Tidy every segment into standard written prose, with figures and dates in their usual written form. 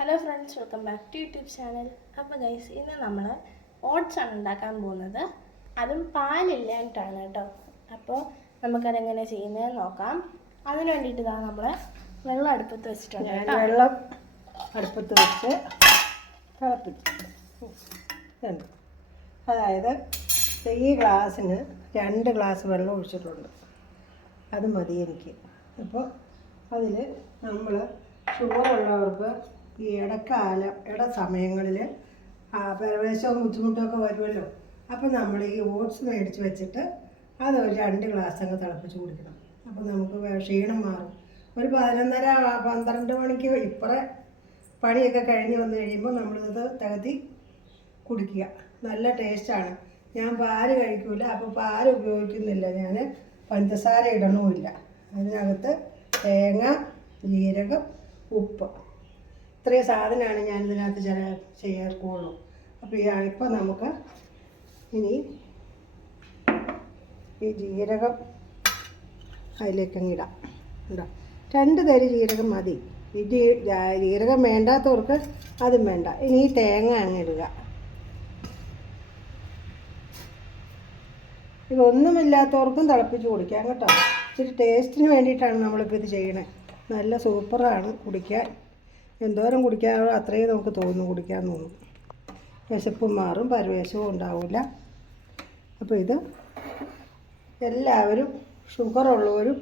Hello friends, welcome back to YouTube channel. അപ്പോൾ guys, ഇന്ന് നമ്മൾ ഓട്സ് ആണ് ഉണ്ടാക്കാൻ പോകുന്നത്. അതും പാലില്ലാണ്ടാണ് കേട്ടോ. അപ്പോൾ നമുക്കതെങ്ങനെ ചെയ്യുന്നത് നോക്കാം. അതിന് വേണ്ടിയിട്ട് ഇതാണ് നമ്മൾ വെള്ളം അടുപ്പത്ത് വെച്ചിട്ടുണ്ട്. വെള്ളം അടുപ്പത്ത് വെച്ച് തിളപ്പിച്ചിട്ടുണ്ട്. അതായത് ഈ ഗ്ലാസ്സിന് 2 ഗ്ലാസ് വെള്ളം ഒഴിച്ചിട്ടുണ്ട്. അത് മതി എനിക്ക്. അപ്പോൾ അതിൽ നമ്മൾ ഷുഗറുള്ളവർക്ക് ഈ ഇട സമയങ്ങളിൽ പ്രവേശവും ബുദ്ധിമുട്ടൊക്കെ വരുമല്ലോ. അപ്പോൾ നമ്മൾ ഈ ഓട്സ് മേടിച്ച് വെച്ചിട്ട് അത് ഒരു 2 ഗ്ലാസ് അങ്ങ് തിളപ്പിച്ച് കുടിക്കണം. അപ്പോൾ നമുക്ക് ക്ഷീണം മാറും. ഒരു 11:30-12 മണിക്ക് ഇപ്പറേ പണിയൊക്കെ കഴിഞ്ഞ് വന്നു കഴിയുമ്പോൾ നമ്മളിത് തകത്തി കുടിക്കുക. നല്ല ടേസ്റ്റാണ്. ഞാൻ പാല് കഴിക്കില്ല, അപ്പോൾ പാല് ഉപയോഗിക്കുന്നില്ല. ഞാൻ പഞ്ചസാര ഇടണമില്ല. അതിനകത്ത് തേങ്ങ, ജീരകം, ഉപ്പ്, ഇത്രയും സാധനമാണ് ഞാനിതിനകത്ത് ചേർക്കുള്ളൂ. അപ്പോൾ ഇപ്പം നമുക്ക് ഇനി ഈ ജീരകം അതിലേക്കങ്ങ് ഇടാം. 2 തരി ജീരകം മതി. ഈ ജീരകം വേണ്ടാത്തവർക്ക് അതും വേണ്ട. ഇനി ഈ തേങ്ങ അങ്ങ് ഇടുക. ഇതൊന്നുമില്ലാത്തവർക്കും തിളപ്പിച്ച് കുടിക്കാം കേട്ടോ. ഇച്ചിരി ടേസ്റ്റിന് വേണ്ടിയിട്ടാണ് നമ്മളിപ്പോൾ ഇത് ചെയ്യണേ. നല്ല സൂപ്പറാണ് കുടിക്കാൻ. എന്തോരം കുടിക്കാനോ അത്രയും നമുക്ക് തോന്നും, കുടിക്കാൻ തോന്നും. വിശപ്പും മാറും, പരവേശവും ഉണ്ടാവില്ല. അപ്പോൾ ഇത് എല്ലാവരും, ഷുഗറുള്ളവരും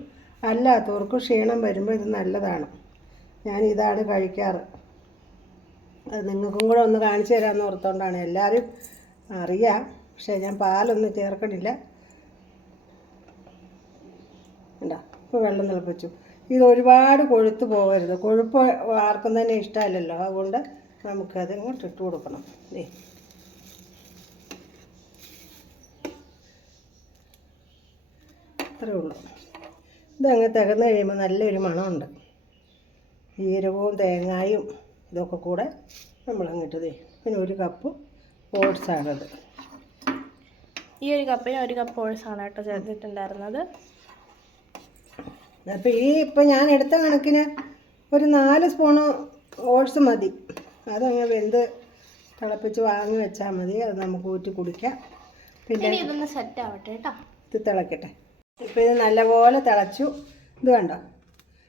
അല്ലാത്തവർക്കും ക്ഷീണം വരുമ്പോൾ ഇത് നല്ലതാണ്. ഞാനിതാണ് കഴിക്കാറ്. അത് നിങ്ങൾക്കും കൂടെ ഒന്ന് കാണിച്ചു തരാമെന്ന് ഓർത്തുകൊണ്ടാണ്. എല്ലാവരും അറിയാം, പക്ഷേ ഞാൻ പാലൊന്നും ചേർക്കണില്ല. ഉണ്ടോ? ഇപ്പോൾ വെള്ളം തിളപ്പിച്ചു. ഇത് ഒരുപാട് കൊഴുത്ത് പോകരുത്. കൊഴുപ്പ് ആർക്കും തന്നെ ഇഷ്ടമല്ലല്ലോ. അതുകൊണ്ട് നമുക്കത് ഇങ്ങോട്ട് ഇട്ട് കൊടുക്കണം. അത്രേ ഉള്ളൂ. ഇതങ്ങ് തികന്ന് കഴിയുമ്പോൾ നല്ലൊരു മണമുണ്ട്. ജീരകവും തേങ്ങായും ഇതൊക്കെ കൂടെ നമ്മളങ്ങിട്ട് പിന്നെ 1 കപ്പ് ഓട്സാണത്. ഈ ഒരു കപ്പിന് 1 കപ്പ് ഓട്സാണ് കേട്ടോ ചേർത്തിട്ടുണ്ടായിരുന്നത്. അപ്പോൾ ഇപ്പം ഞാൻ എടുത്ത കണക്കിന് ഒരു 4 സ്പൂണ് ഓട്സ് മതി. അതങ്ങ് വെന്ത് തിളപ്പിച്ച് വാങ്ങി വെച്ചാൽ മതി. അത് നമുക്ക് ഊറ്റി കുടിക്കാം. പിന്നെ ഇതൊന്ന് സെറ്റ് ആവട്ടെ കേട്ടോ. ഇത് തിളക്കട്ടെ. ഇപ്പോൾ ഇത് നല്ലപോലെ തിളച്ചു. ഇത് കണ്ടോ?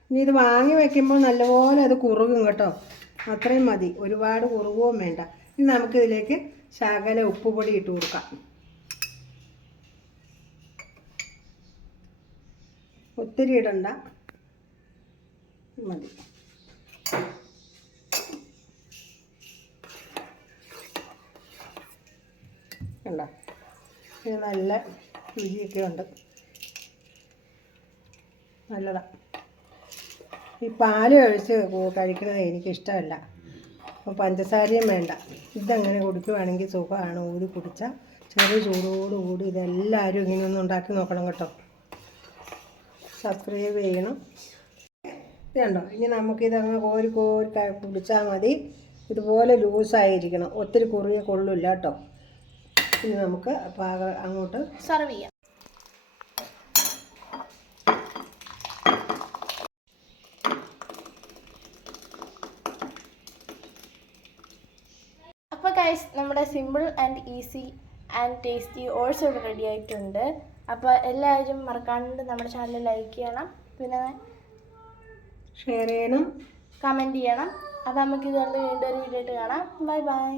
ഇനി ഇത് വാങ്ങി വയ്ക്കുമ്പോൾ നല്ലപോലെ അത് കുറുകും കേട്ടോ. അത്രയും മതി, ഒരുപാട് കുറുകുകയും വേണ്ട. ഇനി നമുക്കിതിലേക്ക് ശകല ഉപ്പുപൊടി ഇട്ട് കൊടുക്കാം. ഒത്തിരി ഇടണ്ട, മതി. കണ്ടോ? ഇത് നല്ല രുചിയൊക്കെ ഉണ്ട്, നല്ലതാണ്. ഈ പാല് ഒഴിച്ച് കഴിക്കുന്നത് എനിക്കിഷ്ടമല്ല. അപ്പോൾ പഞ്ചസാരയും വേണ്ട. ഇതങ്ങനെ കുടിക്കുവാണെങ്കിൽ സുഖമാണ്. ഊരി കുടിച്ചാൽ ചെറിയ ചൂടോടുകൂടി. ഇതെല്ലാവരും ഇങ്ങനെയൊന്നും ഉണ്ടാക്കി നോക്കണം കേട്ടോ. സബ്സ്ക്രൈബ് ചെയ്യണം. ഇതുണ്ടോ? ഇനി നമുക്കിതങ്ങ് കോരി കുടിച്ചാൽ മതി. ഇതുപോലെ ലൂസായിരിക്കണം, ഒത്തിരി കുറുകിയ കൊള്ളില്ല കേട്ടോ. ഇനി നമുക്ക് അങ്ങോട്ട് സെർവ് ചെയ്യാം. അപ്പോൾ ഗൈസ്, നമ്മുടെ simple and easy and tasty oats ഇവിടെ റെഡി ആയിട്ടുണ്ട്. അപ്പോൾ എല്ലാവരും മറക്കാണ്ട് നമ്മുടെ ചാനൽ ലൈക്ക് ചെയ്യണം, പിന്നെ ഷെയർ ചെയ്യണം, കമൻറ്റ് ചെയ്യണം. അപ്പോൾ നമുക്ക് ഇതുകൊണ്ട് വീണ്ടും ഒരു വീഡിയോ ആയിട്ട് കാണാം. Bye bye.